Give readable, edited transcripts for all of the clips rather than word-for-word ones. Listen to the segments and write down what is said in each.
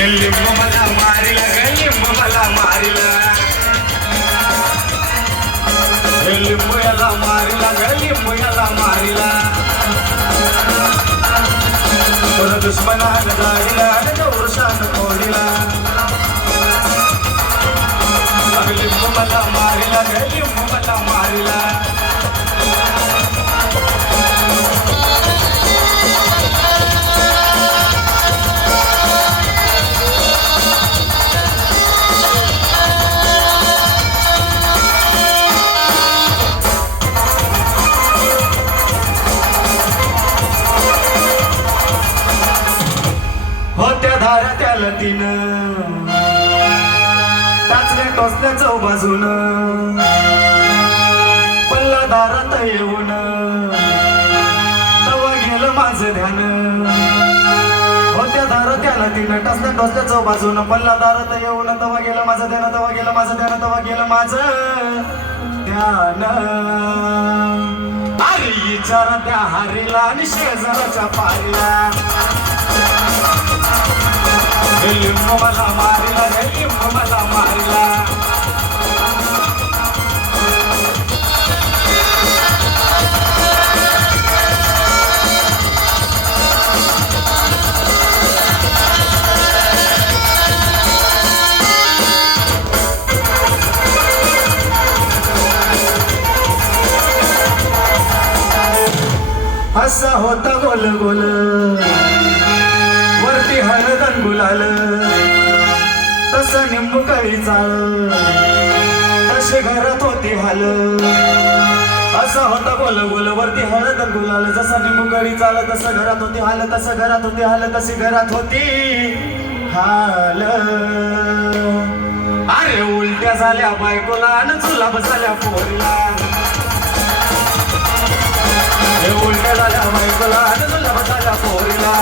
लिंबू मला मारिला ग लिंबू मला मारिला लिंबू याला मारिला ग लिंबू याला मारिला तुला दुश्मनानं जाळीला आणि गौरशानं कोडीला लिंबू मला मारिला ग लिंबू मला मारिला होत्या धारा त्याला तिनं टाचल्या टोचल्या चौबाजून पल्ला दारात येऊन तवा गेलं माझं ध्यान होत्या धारा त्याला तिनं टाचल्या टोचल्या चौबाजून पल्ला दारात येऊन तवा गेलं माझं ध्यान तवा गेलं माझं ध्यान तवा गेलं माझं ध्यान अरे विचारा त्या हारीला आणि शेजाराच्या पारीला लिंबू मला मारिला रे लिंबू मला मारिला असा होता गोल गोल वरती हळदन गुलाल तसं निंबू कळी चाळ तसे घरात होती हाल असा होता गोल गोल वरती हळदन गुलाल जसा निंबू कळी चाळ तसं घरात होती हाल तसं घरात होती हाल तशी घरात होती हाल अरे उलट्या झाल्या बायकोला आणि जुलाब झाल्या पोरीला उलट्या झाल्या बायकोला आणि जुलाब झाल्या पोरीला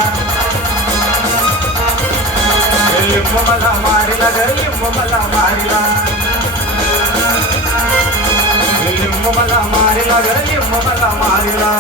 लिंबू मला मारिला ग लिंबू मला मारिला लिंबू मला मारिला ग लिंबू मला मारिला